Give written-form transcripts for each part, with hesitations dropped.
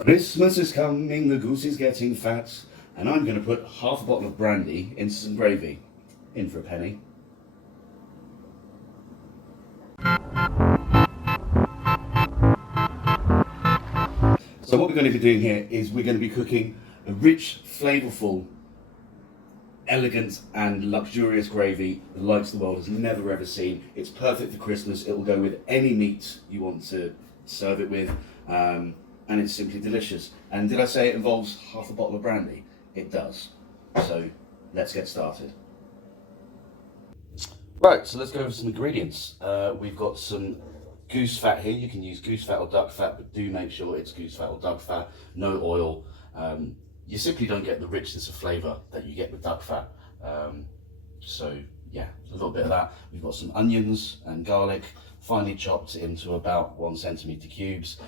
Christmas is coming, the goose is getting fat, and I'm going to put half a bottle of brandy into some gravy. In for a penny. So what we're going to be doing here is we're going to be cooking a rich, flavourful, elegant and luxurious gravy the likes the world has never ever seen. It's perfect for Christmas. It will go with any meat you want to serve it with, and it's simply delicious. And did I say it involves half a bottle of brandy? It does. So let's get started. Right, so let's go over some ingredients. We've got some goose fat here. You can use goose fat or duck fat, but do make sure it's goose fat or duck fat. No oil. You simply don't get the richness of flavour that you get with duck fat. So yeah, a little bit of that. We've got some onions and garlic, finely chopped into about 1 centimetre cubes.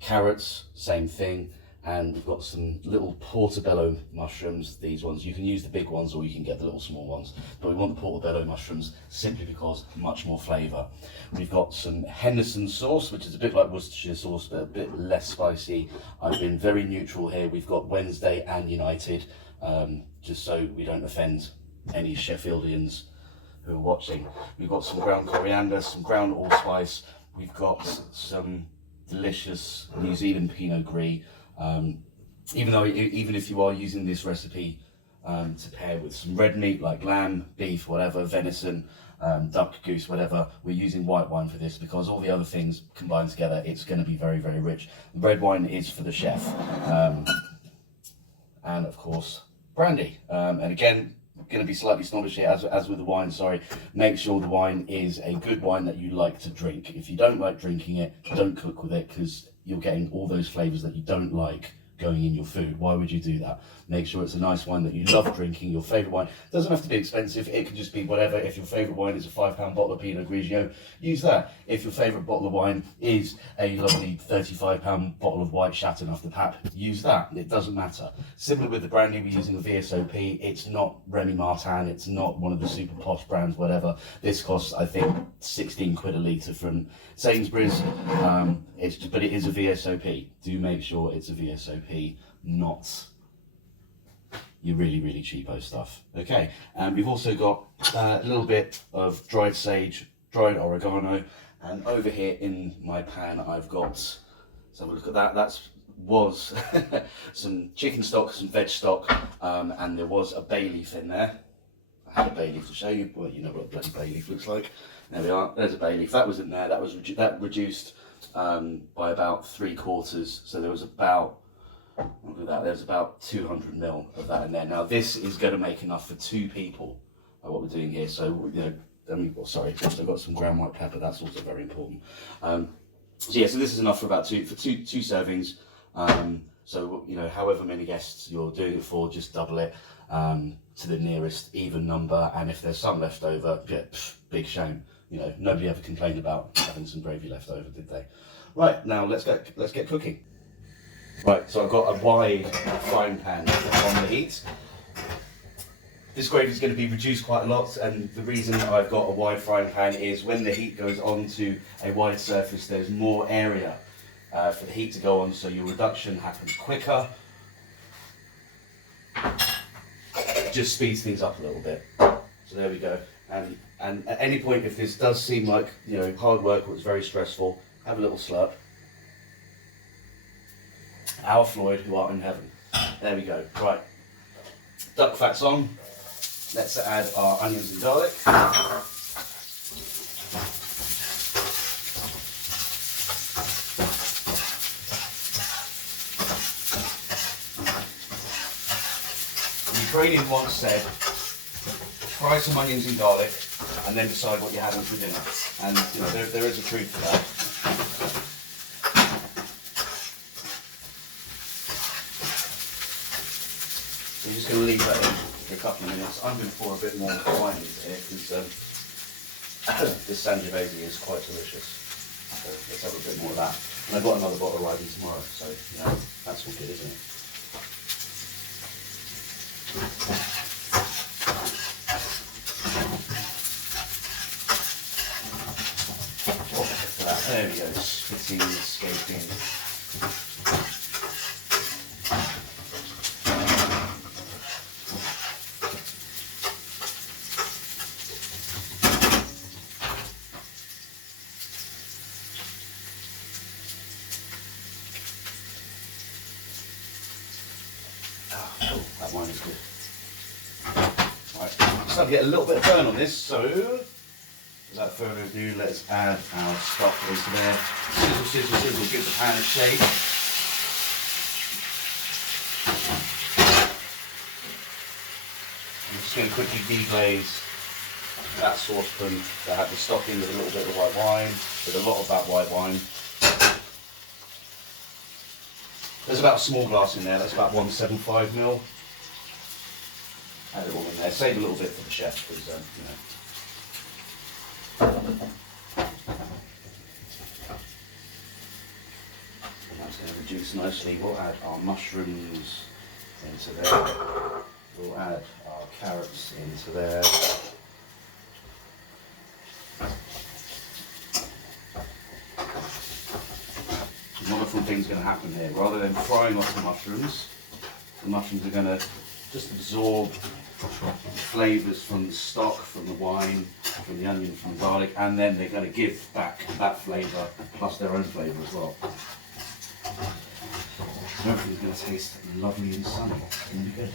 Carrots, same thing. And we've got some little portobello mushrooms, these ones. You can use the big ones or you can get the little small ones. But we want the portobello mushrooms simply because much more flavour. We've got some Henderson sauce, which is a bit like Worcestershire sauce, but a bit less spicy. I've been very neutral here. We've got Wednesday and United, just so we don't offend any Sheffieldians who are watching. We've got some ground coriander, some ground allspice. We've got some delicious New Zealand Pinot Gris. Even if you are using this recipe to pair with some red meat like lamb, beef, whatever, venison, duck, goose, whatever, we're using white wine for this because all the other things combined together, it's going to be very, very rich. Red wine is for the chef. And of course, brandy. And again, going to be slightly snobbish here, as with the wine, sorry. Make sure the wine is a good wine that you like to drink. If you don't like drinking it, don't cook with it because you're getting all those flavours that you don't like going in your food. Why would you do that? Make sure it's a nice wine that you love drinking, your favourite wine. It doesn't have to be expensive, it can just be whatever. If your favourite wine is a £5 bottle of Pinot Grigio, use that. If your favourite bottle of wine is a lovely £35 bottle of white Chateauneuf off the tap, use that. It doesn't matter. Similar with the brandy, we're using a VSOP. It's not Remy Martin, it's not one of the super posh brands, whatever. This costs, I think, 16 quid a litre from Sainsbury's, but it is a VSOP. Do make sure it's a VSOP, not your really, really cheapo stuff. Okay, and we've also got a little bit of dried sage, dried oregano, and over here in my pan I've got, let's have a look at that, that was some chicken stock, some veg stock, and there was a bay leaf in there. I had a bay leaf to show you, well, you know what a bloody bay leaf looks like. There we are, there's a bay leaf, that was in there, that was reduced by about 3/4, so there was about, look at that, there's about 200 ml of that in there. Now this is going to make enough for 2 people, what we're doing here. So, you know, sorry, I've got some ground white pepper, that's also very important. So yeah, so this is enough for about two servings. So, you know, however many guests you're doing it for, just double it to the nearest even number. And if there's some left over, yeah, big shame. You know, nobody ever complained about having some gravy left over, did they? Right, now let's get cooking. Right, so I've got a wide frying pan on the heat. This gravy is going to be reduced quite a lot, and the reason I've got a wide frying pan is when the heat goes onto a wide surface, there's more area for the heat to go on, so your reduction happens quicker. It just speeds things up a little bit. So there we go. And at any point, if this does seem like, you know, hard work or it's very stressful, have a little slurp. Our Floyd, who art in heaven. There we go. Right. Duck fat's on. Let's add our onions and garlic. The Ukrainian once said, fry some onions and garlic and then decide what you're having for dinner. And you know, there is a truth to that. So I'm just going to leave that in for a couple of minutes. I'm going to pour a bit more wine into here because this Sangiovese is quite delicious. So let's have a bit more of that. And I've got another bottle arriving tomorrow, so you know, that's all good, isn't it? There we go, spitting, escaping. Ah, cool. That wine is good. Right, starting to get a little bit of burn on this, so without further ado, let's add our stock into there. Sizzle, sizzle, sizzle, give the pan a shake. I'm just going to quickly deglaze that saucepan that had the stock in with a little bit of white wine, with a lot of that white wine. There's about a small glass in there, that's about 175 ml. Add it all in there, save a little bit for the chef, because, you know. And that's going to reduce nicely. We'll add our mushrooms into there. We'll add our carrots into there. Wonderful thing's going to happen here. Rather than frying off the mushrooms are going to just absorb the flavours from the stock, from the wine, from the onion, from the garlic, and then they're going to give back that flavour plus their own flavour as well. So everything's going to taste lovely and sunny. It's going to be good.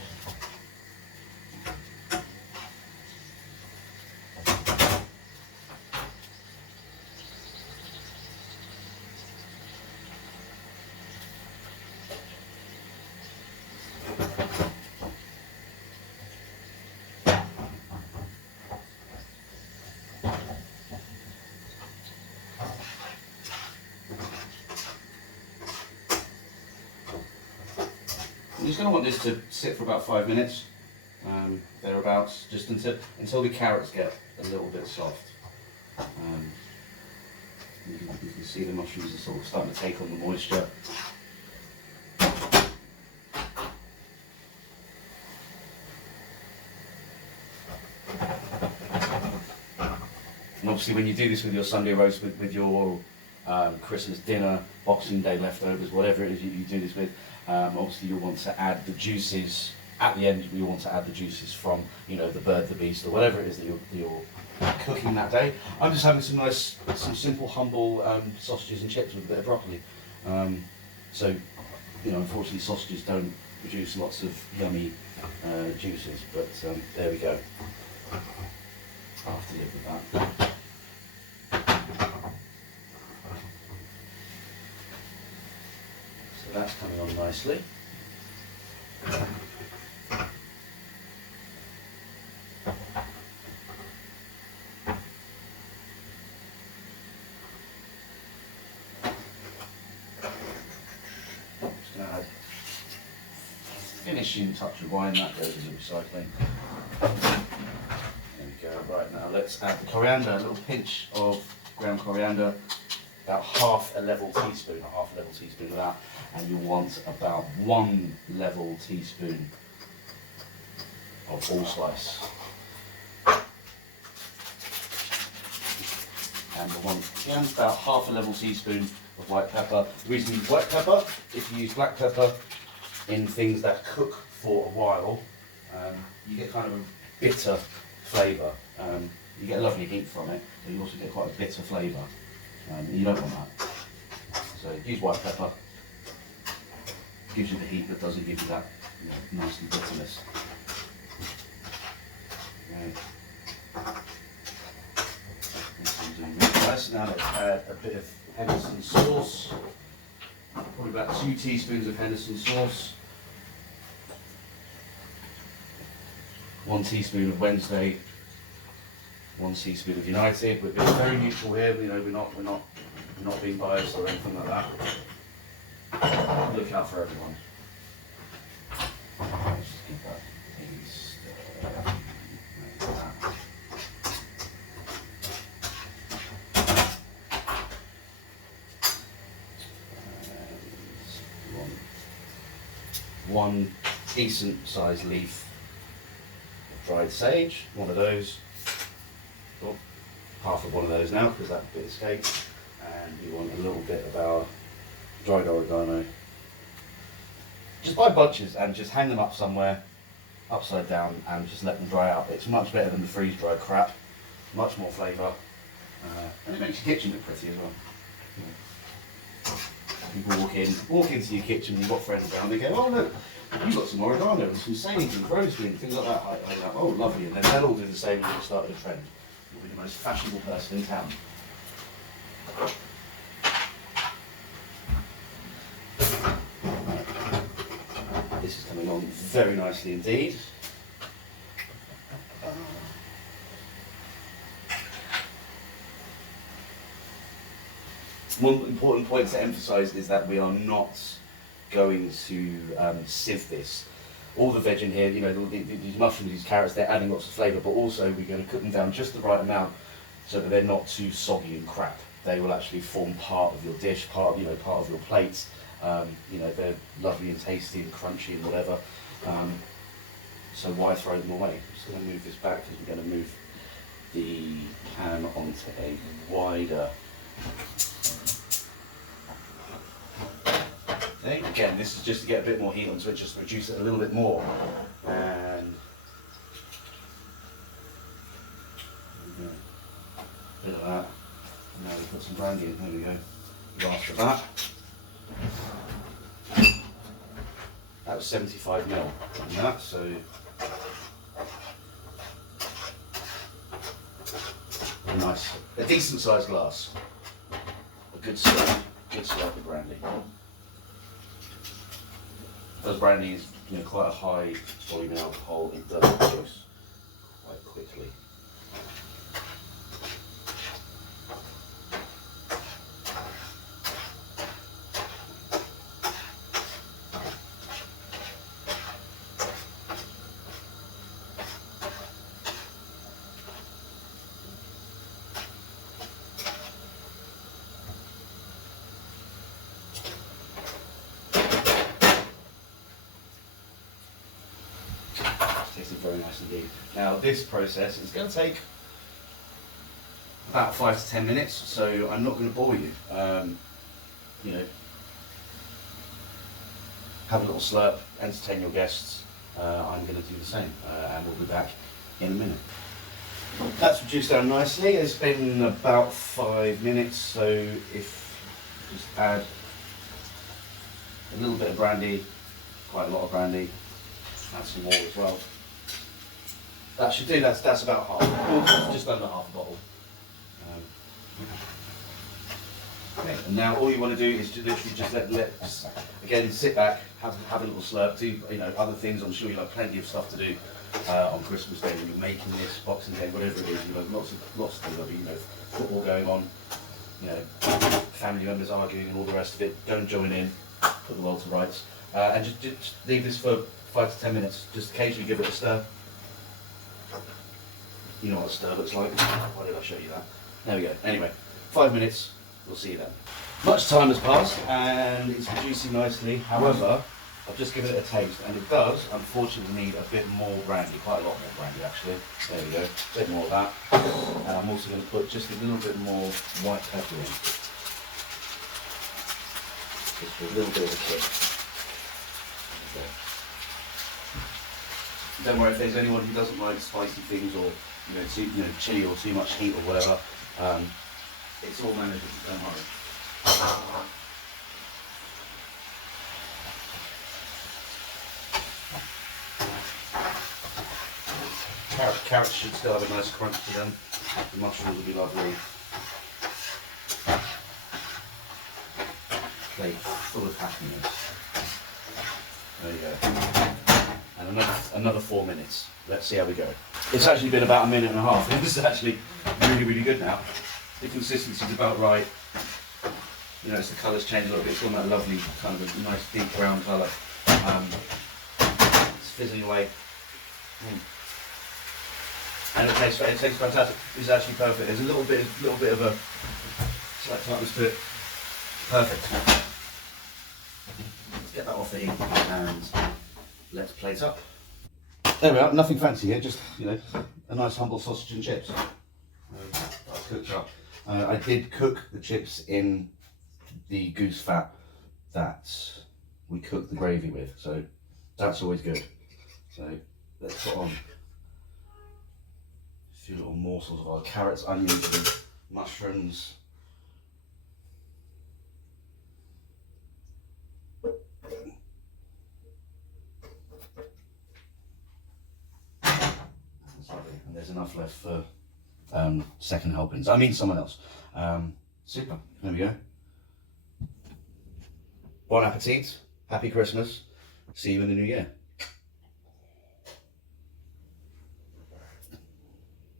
You're just going to want this to sit for about 5 minutes, thereabouts, just until the carrots get a little bit soft. You can see the mushrooms are sort of starting to take on the moisture. And obviously when you do this with your Sunday roast, with your Christmas dinner, Boxing Day leftovers, whatever it is you do this with, obviously you'll want to add the juices, at the end you want to add the juices from, you know, the bird, the beast, or whatever it is that you're cooking that day. I'm just having some simple, humble sausages and chips with a bit of broccoli. So, you know, unfortunately sausages don't produce lots of yummy juices, but there we go. I'll have to live with that. So that's coming on nicely. Just going to add finishing touch of wine, that goes into recycling. There we go. Right, now let's add the coriander, a little pinch of ground coriander, about half a level teaspoon of that, and you want about 1 level teaspoon of allspice. And we want again about half a level teaspoon of white pepper. The reason you use white pepper, if you use black pepper in things that cook for a while, you get kind of a bitter flavour. You get a lovely heat from it, but you also get quite a bitter flavour. You don't want that. So use white pepper. Gives you the heat but doesn't give you that, you know, nasty bitterness. Right. Nice. Now let's add a bit of Henderson sauce. Probably about 2 teaspoons of Henderson sauce. 1 teaspoon of Wednesday. 1 teaspoon of United. We're being very neutral here. You know, we're not being biased or anything like that. Look out for everyone. Let's just give that a stir like that. One decent sized leaf of dried sage, one of those. Oh, half of one of those now because that bit escaped. And we want a little bit of our dried oregano. Just buy bunches and just hang them up somewhere, upside down, and just let them dry out. It's much better than the freeze-dried crap, much more flavour, and it makes your kitchen look pretty as well. people walk into your kitchen, you've got friends around, they go, oh look, you've got some oregano and some sage and rosemary and things like that. I'm like, oh lovely, and then they'll all do the same and you'll start a trend. You'll be the most fashionable person in town. This is coming on very nicely indeed. One important point to emphasise is that we are not going to sieve this. All the veg in here, you know, these mushrooms, these carrots, they're adding lots of flavour, but also we're going to cook them down just the right amount so that they're not too soggy and crap. They will actually form part of your dish, part of your plate. You know, they're lovely and tasty and crunchy and whatever. So why throw them away? I'm just going to move this back because we're going to move the pan onto a wider thing. Again, this is just to get a bit more heat onto it, just to reduce it a little bit more. And a bit of that. And now we put some brandy in. There we go. After that. That was 75 ml on that, so a decent sized glass. A good slurp of brandy. Because brandy is, you know, quite a high volume in alcohol, it does reduce quite quickly. Tasted very nice indeed. Now this process is going to take about 5 to 10 minutes, so I'm not going to bore you. You know, have a little slurp, entertain your guests. I'm going to do the same, and we'll be back in a minute. That's reduced down nicely. It's been about 5 minutes, so if you just add a little bit of brandy, quite a lot of brandy, add some more as well. That should do. That's about half, just under half a bottle. Okay, and now all you want to do is literally just let again sit back, have a little slurp. Do other things? I'm sure you'll have plenty of stuff to do on Christmas Day when you're making this, Boxing Day, whatever it is. Lots to do. There'll be football going on, family members arguing and all the rest of it. Don't join in. Put the world to rights, and just leave this for 5 to 10 minutes. Just occasionally give it a stir. You know what a stir looks like. Why did I show you that? There we go. Anyway, 5 minutes. We'll see you then. Much time has passed and it's reducing nicely. However, I've just given it a taste and it does, unfortunately, need a bit more brandy. Quite a lot more brandy, actually. There we go. A bit more of that. And I'm also going to put just a little bit more white pepper in. Just for a little bit of a kick. Okay. Don't worry if there's anyone who doesn't like spicy things or chili or too much heat or whatever. It's all manageable, don't worry. Carrots should still have a nice crunch to them. The mushrooms will be lovely. Plate full of happiness. There you go. And another 4 minutes. Let's see how we go. It's actually been about a minute and a half. This is actually really, really good now. The consistency is about right. It's the colour's changed a little bit. It's got that lovely kind of a nice deep brown colour. It's fizzing away. And it tastes fantastic. It's actually perfect. There's a little bit of a slight tartness to it. Perfect. Let's get that off the heat and let's plate up. There we are. Nothing fancy here. Just a nice humble sausage and chips. That's cooked up. I did cook the chips in the goose fat that we cooked the gravy with, so that's always good. So let's put on a few little morsels of our carrots, onions, and mushrooms. and there's enough left for second helpings. I mean someone else. Super. There we go. Bon appetit. Happy Christmas. See you in the new year.